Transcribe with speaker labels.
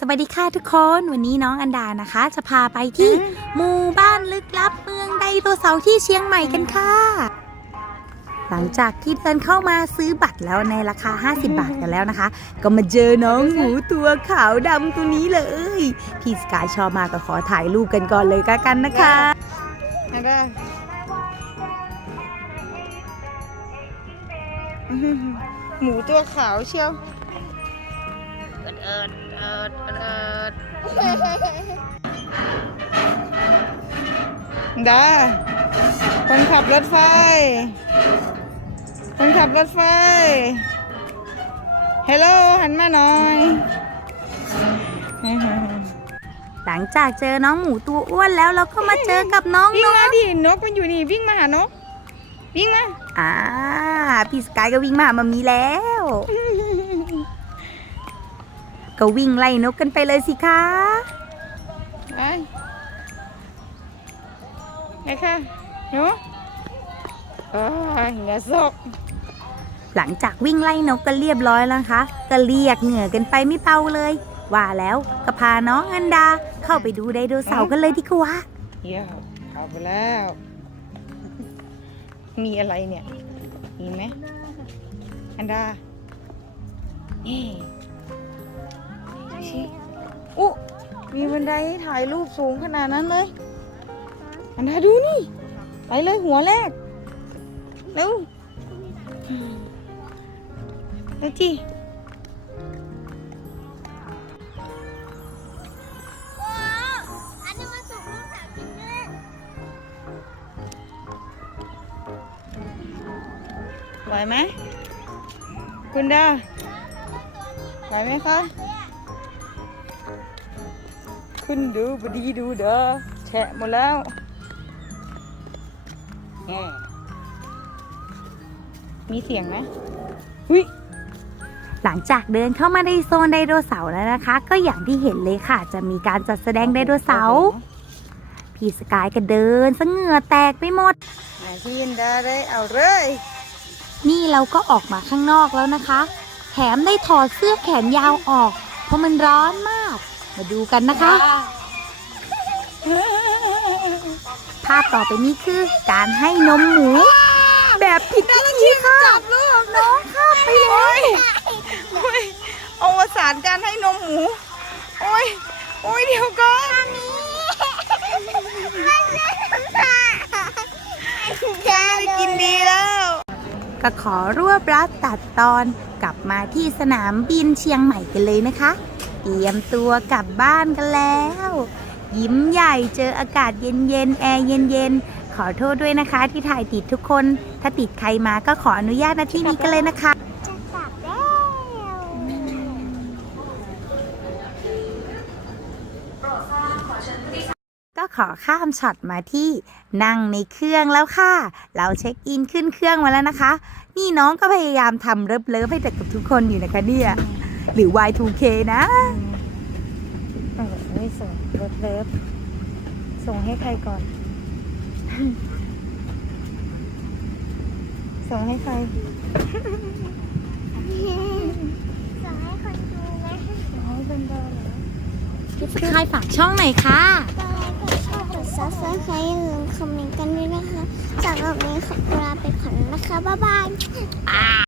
Speaker 1: สวัสดีค่ะทุกคนวันนี้น้องอันดานะคะ จะพาไปที่หมู่บ้านลึกลับเมืองไดโนเสาร์ที่เชียงใหม่กันค่ะ หลังจากที่เดินเข้ามาซื้อบัตรแล้วในราคา 50 บาทกันแล้วนะคะ ก็มาเจอน้องหมูตัวขาวดำตัวนี้เลย พี่สกายชอบมากก็ขอถ่ายรูปกันก่อนเลยก็กันนะคะ
Speaker 2: อันดาอื้อหือหมูตัวขาวเชียว เอิดเอิดเอิดเอิดดาคนขับรถไฟ คนขับรถไฟ เฮลโลหันมาหน่อย
Speaker 1: หลังจากเจอน้องหมูตัวอ้วนแล้วเราก็มาเจอกับน้อง
Speaker 2: วิ่
Speaker 1: น
Speaker 2: งมากดินกมันอยู่นี่วิ่งมาหานกวิ่งมา
Speaker 1: อ่าพี่สกายก็วิ่งมาหามามีแล้ว ก็วิ่งไล่นกกันไปเลยสิคะ
Speaker 2: ไปไปค่ะหนูโอ้ยเหงื่อซก
Speaker 1: หลังจากวิ่งไล่นกกันเรียบร้อยแล้วนะคะ ก็เรียกเหงื่อกันไปไม่เบาเลย ว่าแล้วก็พาน้องอันดาเข้าไปดูไดโนเสาร์กันเลยดีกว่า
Speaker 2: เยี่ยมเข้าไปแล้ว มีอะไรเนี่ย มีไหมอันดานี่ ชิอุ๊มีบันไดให้ถ่ายรูปสูงขนาดนั้นเลย อันดาดูนี่ ไปเลยหัวแรก เร็วเร็วจีไหวไหม คุณดาไหวไหมคะ คุณดูบดีดูเด้อแฉะหมดแล้วแหม่มีเสียงไหมหุ้ย
Speaker 1: หลังจากเดินเข้ามาในโซนไดโนเสาร์แล้วนะคะ ก็อย่างที่เห็นเลยค่ะ จะมีการจัดแสดงไดโนเสาร์พี่สกายก็เดินซะเหงื่อแตกไปหมด
Speaker 2: ไหนพี่ยินดาได้เอาเลย
Speaker 1: นี่เราก็ออกมาข้างนอกแล้วนะคะ แถมได้ถอดเสื้อแขนยาวออก เพราะมันร้อนมาก มาดูกันนะคะ ภาพต่อไปนี้คือการให้นมหมู แบบผิดวิธีค่ะ
Speaker 2: จับลูก
Speaker 1: น้องข้ามไปเลย
Speaker 2: โอ้ยอวสานการให้นมหมู โอ้ยโอ้ยเดี๋ยวก่อนจะได้กินดีแล้ว
Speaker 1: ก็ขอรวบรัดตัดตอนกลับมาที่สนามบินเชียงใหม่กันเลยนะคะ เตรียมตัวกลับบ้านกันแล้ว ยิ้มใหญ่เจออากาศเย็นๆแอร์เย็นๆขอโทษด้วยนะคะ ที่ถ่ายติดทุกคน ถ้าติดใครมาก็ขออนุญาตนะที่นี้กันเลยนะคะ
Speaker 3: จะกลับแล้ว
Speaker 1: ก็ขอข้ามช็อตมาที่นั่งในเครื่องแล้วค่ะ เราเช็คอินขึ้นเครื่องมาแล้วนะคะ นี่น้องก็พยายามทำเลิฟเลิฟให้กับทุกคนอยู่นะคะเนี่ย หรือ Y2K นะ
Speaker 2: เออไม่ส่งรถเลิฟส่งให้ใครก่อน ส่งให้ใคร
Speaker 3: ส่งให้คนดูไหม
Speaker 2: ส่งให้เป็นดาเหรอ
Speaker 1: พี่สกายฝากช่องหน่อยค่ะ
Speaker 3: ก็ไลค์กดชอบกดซับสไครต์อย่าลืมคอมเมนต์กันด้วยนะคะจากเราเองขอลาไปก่อนนะคะ บ๊ายบาย